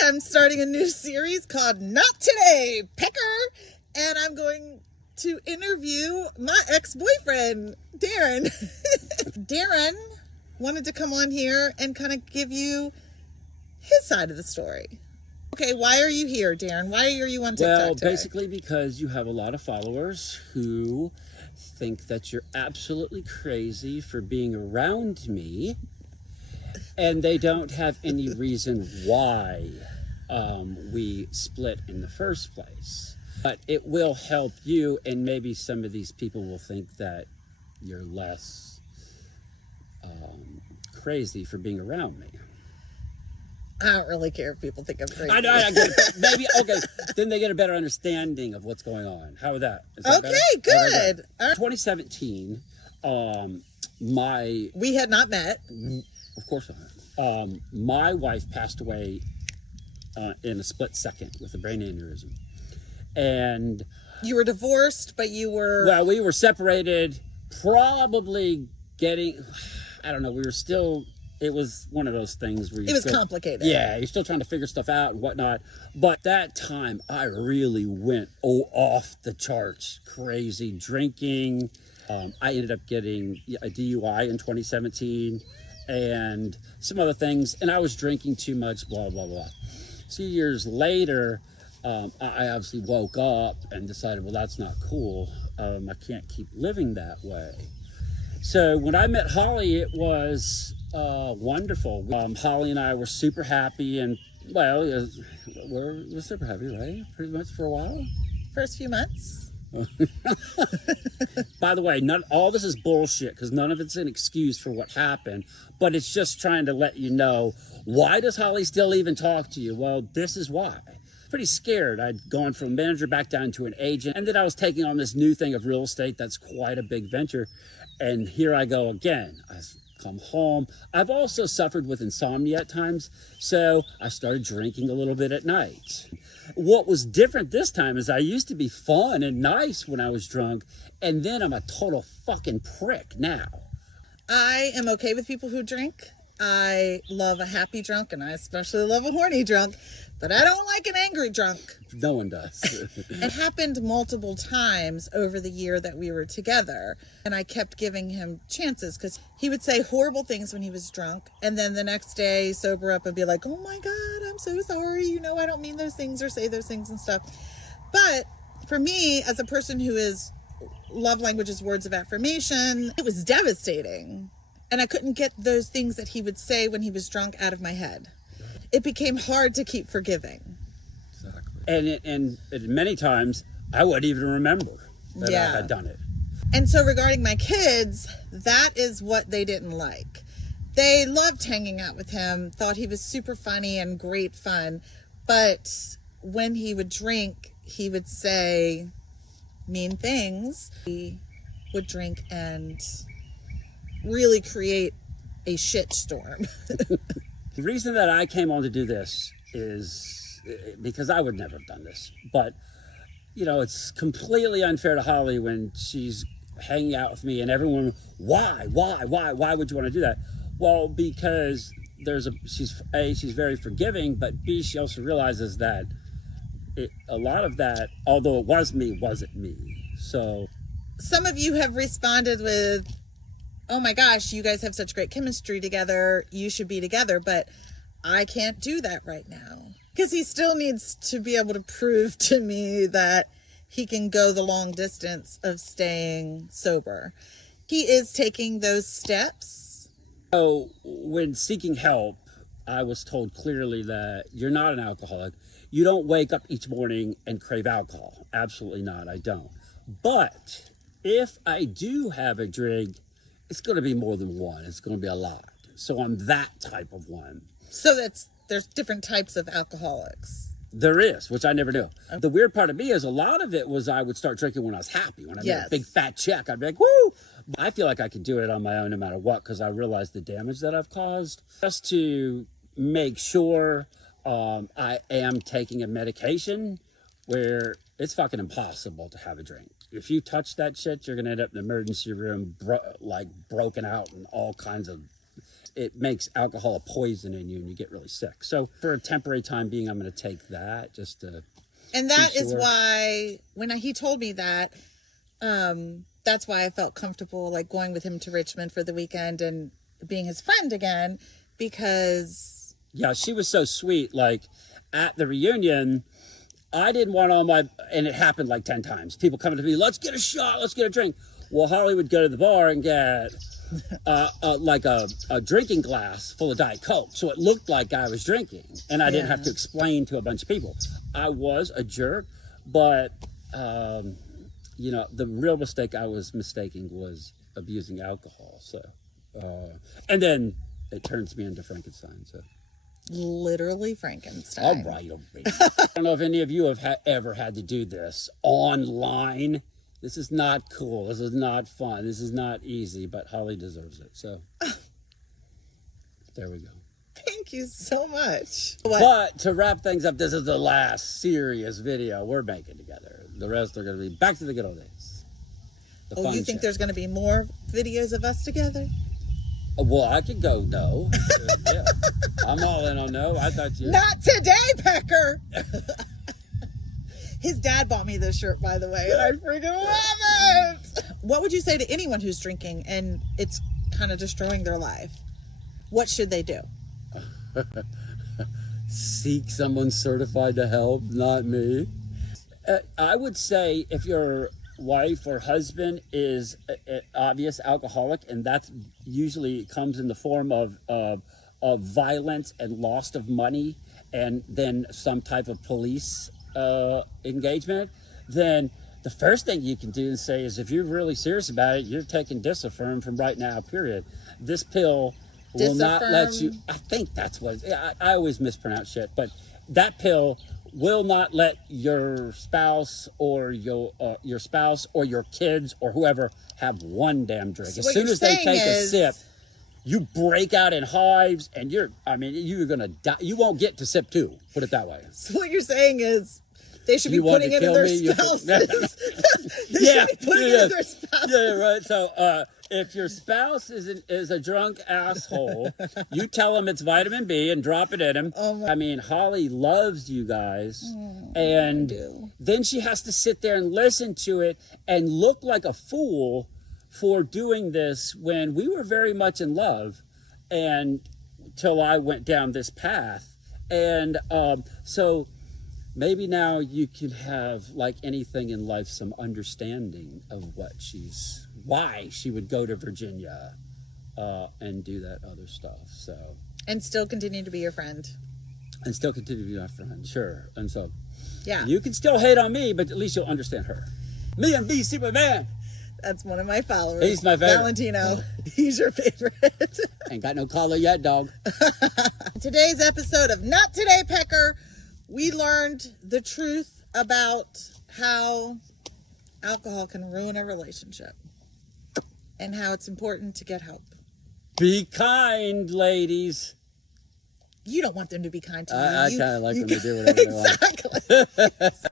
I'm starting a new series called Not Today, Pecker, and I'm going to interview my ex-boyfriend, Darren. Darren wanted to come on here and kind of give you his side of the story. Okay, why are you here, Darren? Why are you on TikTok Well, today? basically because you have a lot of followers who think that you're absolutely crazy for being around me, and they don't have any reason why we split in the first place. But it will help you, and maybe some of these people will think that you're less crazy for being around me. I don't really care if people think I'm crazy. I know, I get it. Maybe, okay, then they get a better understanding of what's going on. How about that? Is that Okay, better? good. Okay, 2017, We had not met. of course not. My wife passed away in a split second with a brain aneurysm. And You were divorced, but you were... well, we were separated, probably getting, I don't know, we were still, it was one of those things where It was complicated. Yeah, you're still trying to figure stuff out and whatnot. But that time, I really went off the charts, crazy, drinking. I ended up getting a DUI in 2017 and some other things. And I was drinking too much, blah, blah, blah. 2 years later, I obviously woke up and decided, well, that's not cool. I can't keep living that way. So when I met Holly, it was wonderful. Holly and I were super happy, and well, we're super happy, right? Pretty much for a while. First few months. By the way, all this is bullshit because none of it's an excuse for what happened, but it's just trying to let you know, why does Holly still even talk to you? Well, this is why. Pretty scared. I'd gone from manager back down to an agent, and then I was taking on this new thing of real estate. That's quite a big venture. And here I go again. I've come home. I've also suffered with insomnia at times, so I started drinking a little bit at night. What was different this time is I used to be fun and nice when I was drunk, and then I'm a total fucking prick now. I am okay with people who drink. I love a happy drunk, and I especially love a horny drunk, but I don't like an angry drunk. No one does. It happened multiple times over the year that we were together, and I kept giving him chances because he would say horrible things when he was drunk, and then the next day sober up and be like, oh my God, I'm so sorry, I don't mean those things or say those things and stuff. But for me, as a person who is love languages, words of affirmation, it was devastating. And I couldn't get those things that he would say when he was drunk out of my head. It became hard to keep forgiving. Exactly. And many times I wouldn't even remember that I had done it. And so regarding my kids, that is what they didn't like. They loved hanging out with him, thought he was super funny and great fun. But when he would drink, he would say mean things. He would drink and really create a shit storm. The reason that I came on to do this is because I would never have done this. But, it's completely unfair to Holly when she's hanging out with me and everyone, why would you want to do that? Well, because she's very forgiving, but B, she also realizes that a lot of that, although it was me, wasn't me. So some of you have responded with, oh my gosh, you guys have such great chemistry together, you should be together, but I can't do that right now. Because he still needs to be able to prove to me that he can go the long distance of staying sober. He is taking those steps. So when seeking help, I was told clearly that you're not an alcoholic. You don't wake up each morning and crave alcohol. Absolutely not, I don't. But if I do have a drink, it's going to be more than one. It's going to be a lot. So I'm that type of one. So there's different types of alcoholics. There is, which I never knew. The weird part of me is a lot of it was I would start drinking when I was happy. When I made a big fat check, I'd be like, woo! I feel like I could do it on my own no matter what because I realized the damage that I've caused. Just to make sure I am taking a medication where it's fucking impossible to have a drink. If you touch that shit, you're going to end up in the emergency room broken out and all kinds of it makes alcohol a poison in you and you get really sick. So for a temporary time being, I'm going to take that just to. And that be is sure. why he told me that, that's why I felt comfortable like going with him to Richmond for the weekend and being his friend again, because Yeah, she was so sweet. Like at the reunion, I didn't want all my, and it happened like 10 times. People coming to me, let's get a shot, let's get a drink. Well, Holly would go to the bar and get like a drinking glass full of Diet Coke. So it looked like I was drinking. And I didn't have to explain to a bunch of people. I was a jerk, but, you know, the real mistake I was mistaking was abusing alcohol. So, and then it turns me into Frankenstein. So. literally Frankenstein. All right, I don't know if any of you have ever had to do this online. This is not cool. This is not fun. This is not easy, but Holly deserves it. So there we go. Thank you so much. But to wrap things up, this is the last serious video we're making together. The rest are going to be back to the good old days. The Oh, fun you think shit. there's going to be more videos of us together? Well, I could go no. Yeah, I'm all in on no. I thought you. Not today, Pecker. His dad bought me this shirt, by the way, and I freaking love it. What would you say to anyone who's drinking and it's kind of destroying their life? What should they do? Seek someone certified to help, not me. I would say if your wife or husband is an obvious alcoholic, and that usually comes in the form of violence and loss of money, and then some type of police engagement, then the first thing you can do and say is, if you're really serious about it, you're taking Disaffirm from right now, period. This pill will not let you, I think that's what, I always mispronounce shit, but that pill will not let your spouse or your spouse or your kids or whoever have one damn drink. So as what soon you're as they saying take a is- sip, you break out in hives, and you're gonna die. You won't get to sip 2, put it that way. So what you're saying is they should be You want putting to it in kill their me? You spouses. could- They should be putting it in their spouses. Yeah, right. So if your spouse is a drunk asshole, you tell him it's vitamin B and drop it in him. I mean, Holly loves you guys, and do. then she has to sit there and listen to it and look like a fool for doing this when we were very much in love, and till I went down this path. And so maybe now you can have, like anything in life, some understanding of why she would go to Virginia and do that other stuff. So, And still continue to be your friend. and still continue to be my friend, sure. And so Yeah. you can still hate on me, but at least you'll understand her. Me and B Superman. That's one of my followers. He's my favorite. Valentino. He's your favorite. Ain't got no collar yet, dog. Today's episode of Not Today, Pecker, we learned the truth about how alcohol can ruin a relationship and how it's important to get help. Be kind, ladies. You don't want them to be kind to you. I You- kind of like you when they do whatever they want. Exactly.